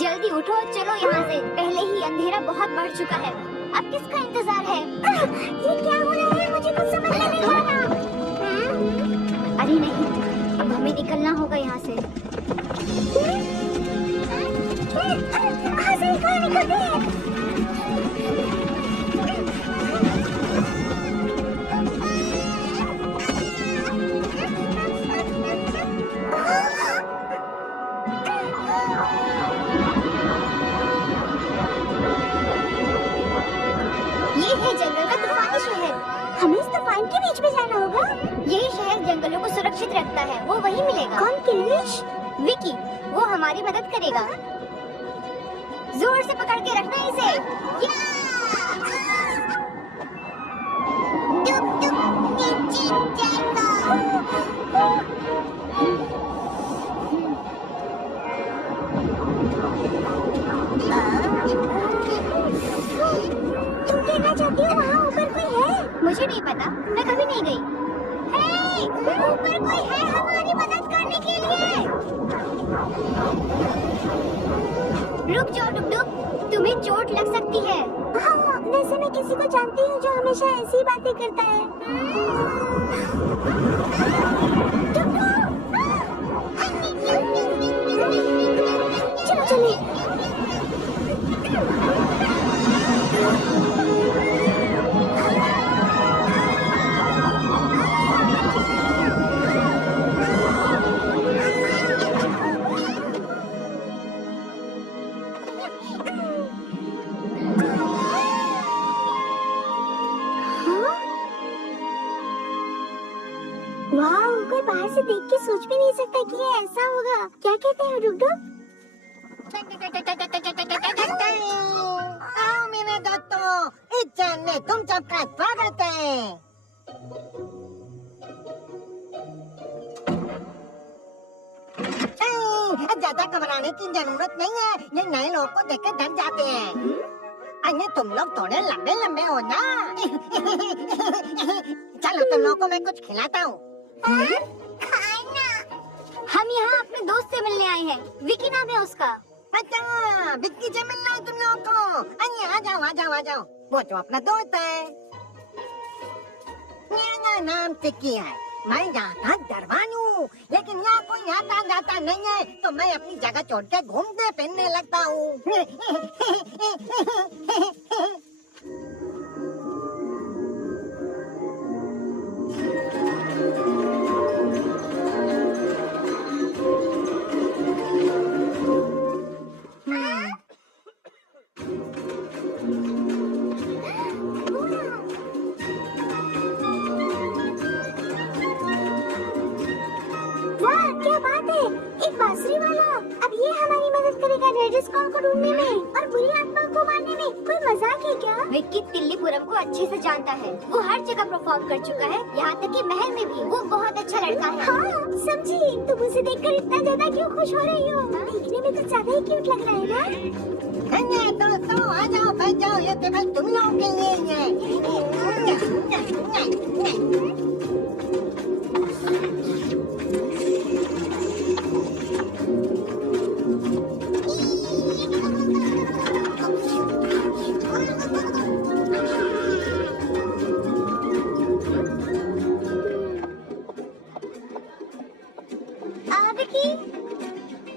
जल्दी उठो, चलो यहाँ से। पहले ही अंधेरा बहुत बढ़ चुका है। अब किसका इंतजार है? ये क्या हो रहा है? मुझे कुछ समझ नहीं आ रहा। अरे नहीं, अब हमें निकलना होगा यहाँ से। कहाँ निकलते हैं? ये है जंगल का तूफानी शहर। हमें इस तूफान के बीच में जाना होगा। यही शहर जंगलों को सुरक्षित रखता है। वो वही मिलेगा। कौन? किल्लिश? विकी, वो हमारी मदद करेगा। जोर से पकड़ के रखना इसे। नीचे जाएगा। तुम कहना चाहती हो वहाँ ऊपर कोई है? मुझे नहीं पता, मैं कभी नहीं गई। हे, ऊपर कोई है हमारी मदद करने के लिए। रुक जाओ डुगडुग, तुम्हें चोट लग सकती है। हाँ, वैसे मैं किसी को जानती हूँ जो हमेशा ऐसी बातें करता है। चलो चले। वाह, कोई बाहर से देख के सोच भी नहीं सकता कि ये ऐसा होगा। क्या कहते हैं डुगडुग? आओ मेरे दोस्तों, इस चैनल में तुम सबका स्वागत है। ज्यादा घबराने की जरूरत नहीं है। ये नए लोग को देख के डर जाते हैं। अरे तुम लोग थोड़े लंबे लंबे हो ना। चलो तुम लोगों को मैं कुछ खिलाता हूँ। खाना। हम यहाँ अपने दोस्त से मिलने आए हैं। विकी नाम है उसका। अच्छा, विक्की से मिलना है तुम लोगों को। अरे आ जाओ आ जाओ आ जाओ। वो तो अपना दोस्त है। मेरा नाम टिक्की है। मैं यहाँ का दरबान हूँ, लेकिन यहाँ कोई आता जाता नहीं है, तो मैं अपनी जगह छोड़ के घूमते फिरने लगता हूँ। एक बांसुरी वाला। अब ये हमारी मदद करेगा रेड स्क्रॉल को ढूंढने में और बुरी आत्मा को मारने में। कोई मजाक है क्या? विक्की तिल्लीपुरम को अच्छे से जानता है। वो हर जगह परफॉर्म कर चुका है, यहाँ तक कि महल में भी। वो बहुत अच्छा लड़का है। हाँ, समझी। तुम उसे देखकर इतना ज्यादा क्यों खुश हो रही हो? देखने में तो ज्यादा ही क्यूट लग रहा है ना? दोस्तों आ जाओ, बैठ जाओ। ये टेबल तुम लोगों के लिए है।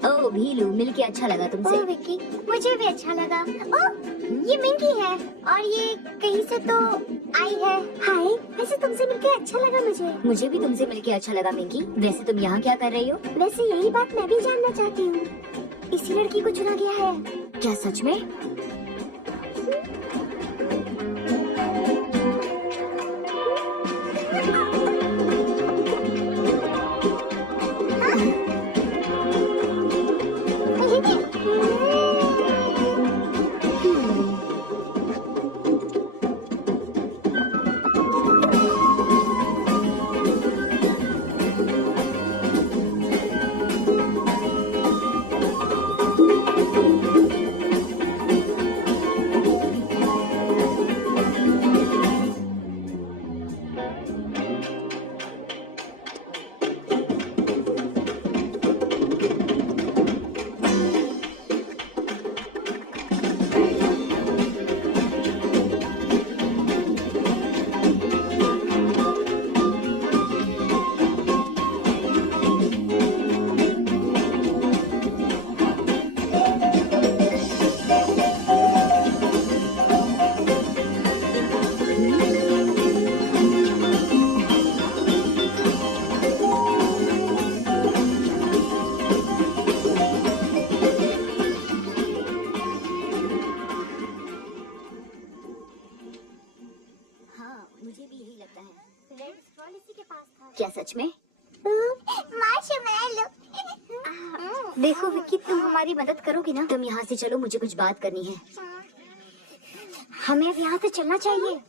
ओह भीलू, मिलके अच्छा लगा तुमसे। ओह विक्की, मुझे भी अच्छा लगा। ओह, ये मिंकी है और ये कहीं से तो आई है। हाय, वैसे तुमसे मिलके अच्छा लगा मुझे। मुझे भी तुमसे मिलके अच्छा लगा मिंकी। वैसे तुम यहाँ क्या कर रही हो? वैसे यही बात मैं भी जानना चाहती हूँ। इसी लड़की को चुना गया है क्या सच में? देखो विक्की, तुम हमारी मदद करोगी ना? तुम यहाँ से चलो, मुझे कुछ बात करनी है। हमें अब यहाँ से चलना चाहिए।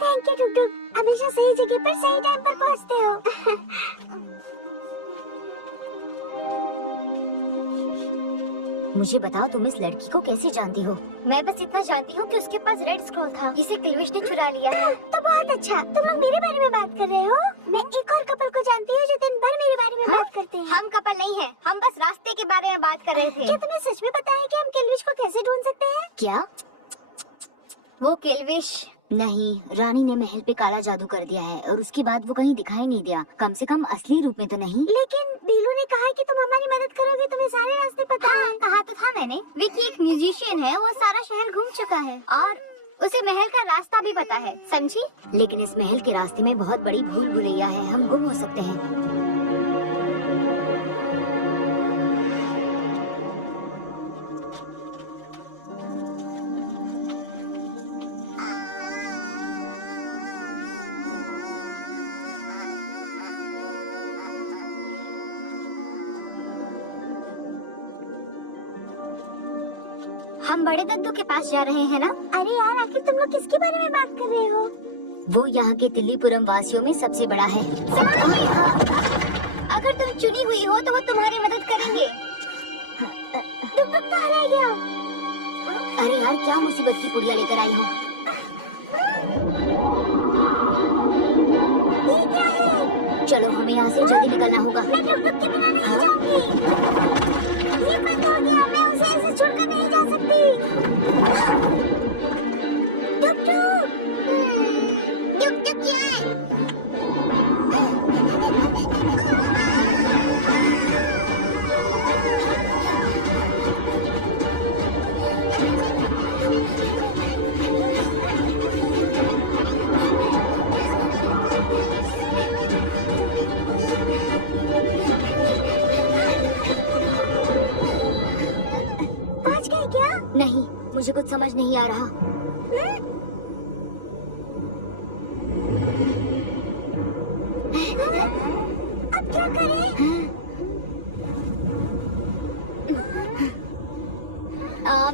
थैंक यू टुक, हमेशा सही जगह पर सही टाइम पर पहुंचते हो। मुझे बताओ, तुम इस लड़की को कैसे जानती हो? मैं बस इतना जानती हूँ कि उसके पास रेड स्क्रॉल था, इसे क्लिविश ने चुरा लिया है। तो बहुत अच्छा, तुम लोग मेरे बारे में बात कर रहे हो। मैं एक और कपल को जानती हूँ जो दिन भर मेरे बारे में बात करते हैं। हम कपल नहीं हैं, हम बस रास्ते के बारे में बात कर रहे थे। क्या तुम्हें सच में पता है कि हम क्लिविश को कैसे ढूंढ सकते हैं? क्या? वो क्लिविश नहीं, रानी ने महल पे काला जादू कर दिया है और उसके बाद वो कहीं दिखाई नहीं दिया। कम से कम असली रूप में तो नहीं। लेकिन बीलू ने कहा कि तुम हमारी मदद करोगे, तुम्हें सारे रास्ते पता है। कहा तो था मैंने। विकी एक म्यूजिशियन है, वो सारा शहर घूम चुका है और उसे महल का रास्ता भी पता है, समझी? लेकिन इस महल के रास्ते में बहुत बड़ी भूल भुलैया है, हम गुम हो सकते हैं। हम बड़े दद्दू के पास जा रहे हैं ना? अरे यार, आखिर तुम लोग किसके बारे में बात कर रहे हो? वो यहाँ के तिल्लीपुरम वासियों में सबसे बड़ा है। अगर तुम चुनी हुई हो तो वो तुम्हारी मदद करेंगे। तुम लोग तो हरा गया। अरे यार, क्या मुसीबत की पुड़िया लेकर आई हो? ये क्या है? चलो, हमें यहाँ से जल्दी निकलना होगा। मैं टुक-टुक के बिना नहीं जाऊंगी। ये बंद हो गया, मैं उसे ऐसे छोड़कर नहीं जा सकती। टुक-टुक, टुक-टुक क्या है? पहुंच गए क्या? नहीं, मुझे कुछ समझ नहीं आ रहा। अब क्या करें?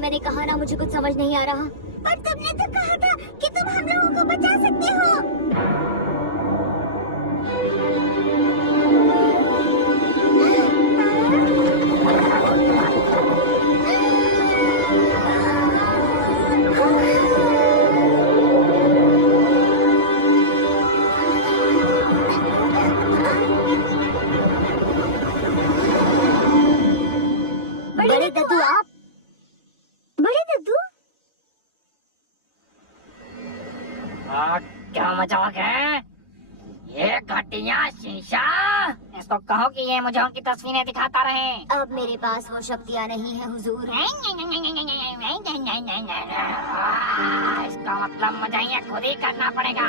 मैंने कहा ना, मुझे कुछ समझ नहीं आ रहा। पर तुमने तो कहा था कि तुम हम लोगों को बचा सकते हो। बड़े दद्दू, आप? बड़े दद्दू? क्या मजाक है? ये घटिया शीशा, तो कहो कि ये मुझे उनकी तस्वीरें दिखाता रहे। अब मेरे पास वो शक्तियाँ नहीं है हुजूर। इसका मतलब मुझे ये खुद ही करना पड़ेगा।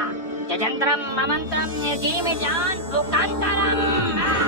जजंत्रम ममंत्रम निर्जीव जान सुकांतरम।